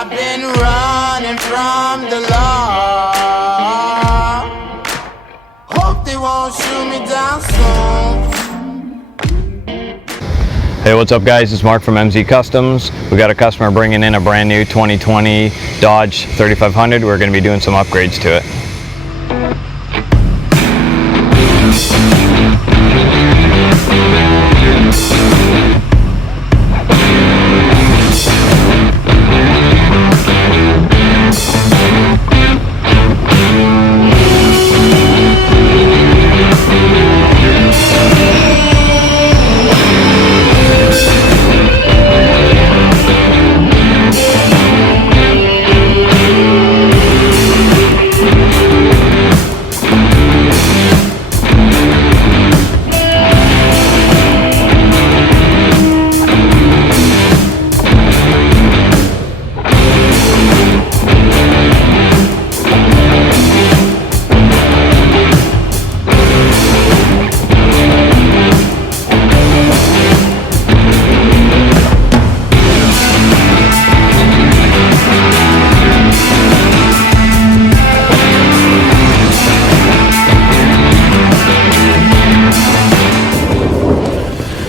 I've been running from the law. Hope they won't shoot me down soon. Hey, what's up guys? It's Mark from MZ.KustomZ. We got a customer bringing in a brand new 2020 Dodge 3500. We're going to be doing some upgrades to it.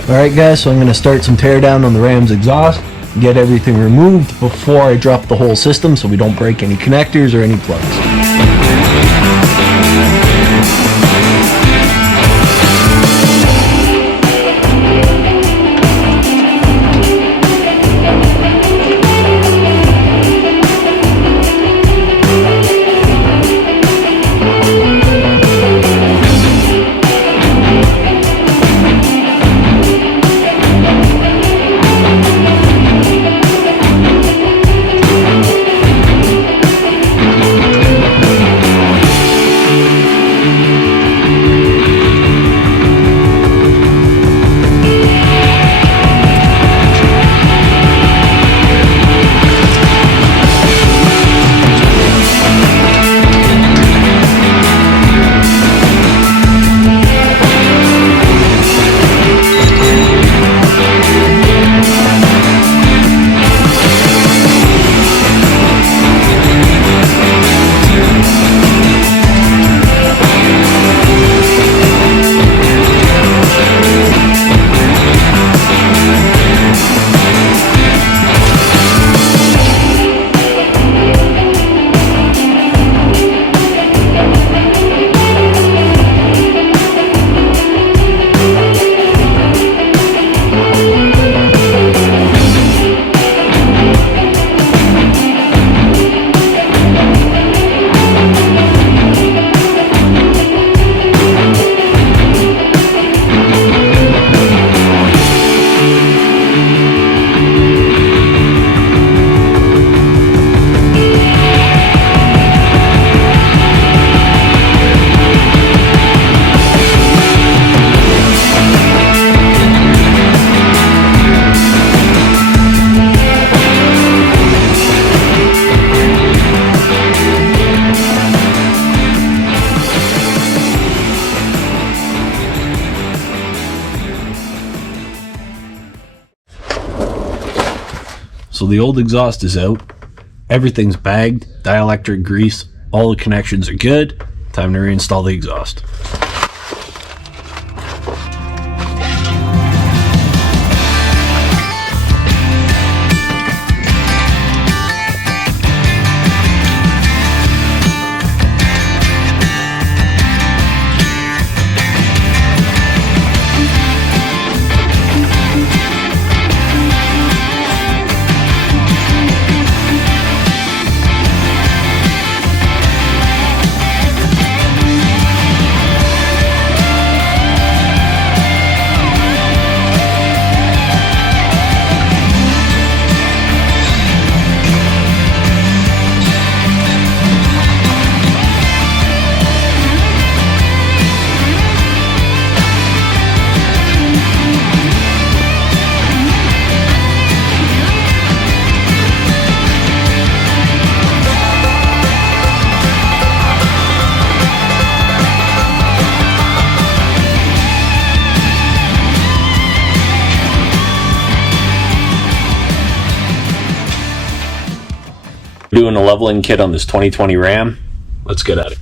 Alright guys, so I'm going to start some tear down on the Ram's exhaust, get everything removed before I drop the whole system so we don't break any connectors or any plugs. So the old exhaust is out, everything's bagged, dielectric grease, all the connections are good, time to reinstall the exhaust. doing a leveling kit on this 2020 Ram. Let's get at it.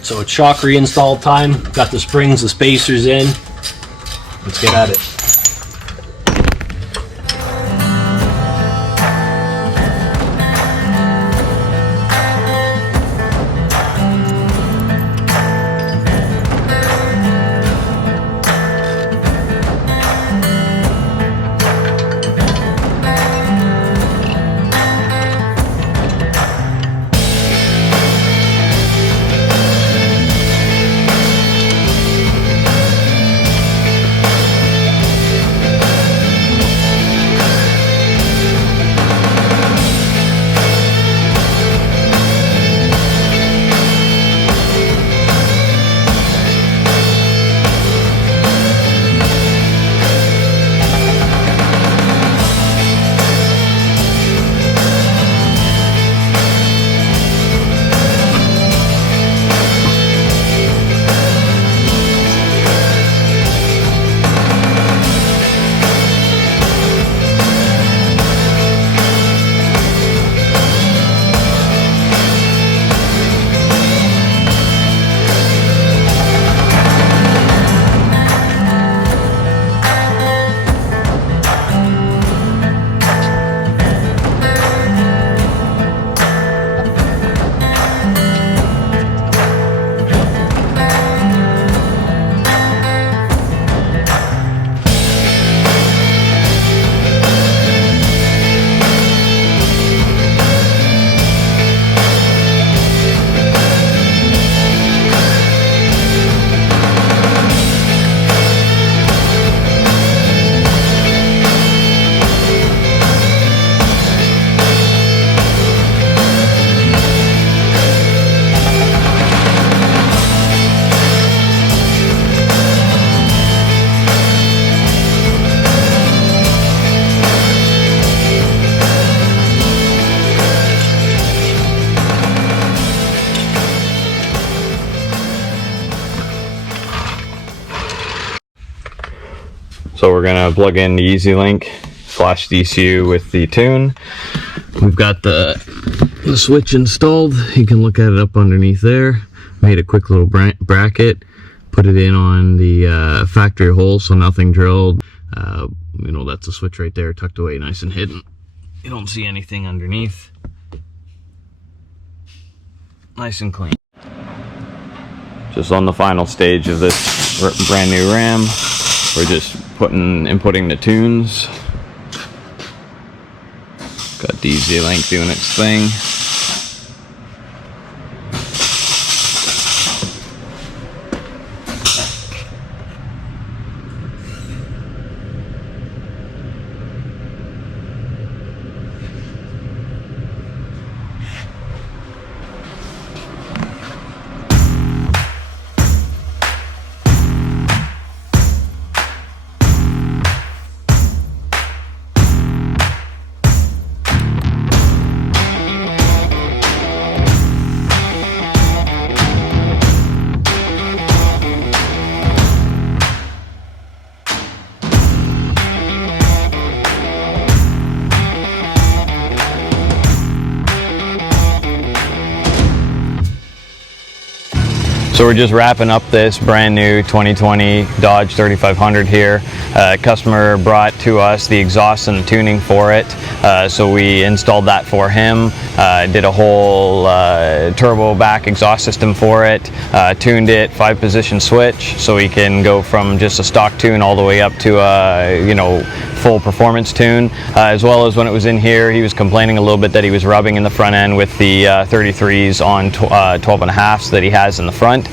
So it's shock reinstall time. Got the springs, the spacers in. Let's get at it. So we're gonna plug in the EZ-Link flash DCU with the tune. We've got the switch installed. You can look at it up underneath there. Made a quick little bracket, put it in on the factory hole, so nothing drilled. You know, that's the switch right there, tucked away nice and hidden. You don't see anything underneath. Nice and clean. Just on the final stage of this brand new Ram, we're just inputting the tunes. Got EZ-Link doing its thing. So we're just wrapping up this brand new 2020 Dodge 3500 here. Customer brought to us the exhaust and the tuning for it, so we installed that for him. Did a whole turbo back exhaust system for it, tuned it 5-position switch, so we can go from just a stock tune all the way up to a full performance tune. As well as when it was in here, he was complaining a little bit that he was rubbing in the front end with the 33s on 12.5s that he has in the front.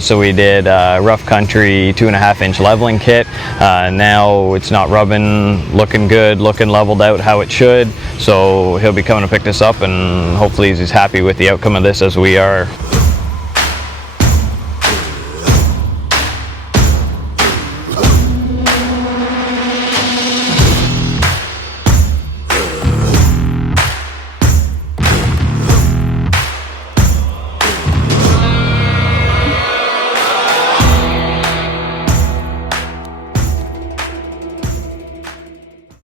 So we did a rough country 2.5-inch leveling kit. Now it's not rubbing, looking good, looking leveled out how it should. So he'll be coming to pick this up, and hopefully he's as happy with the outcome of this as we are.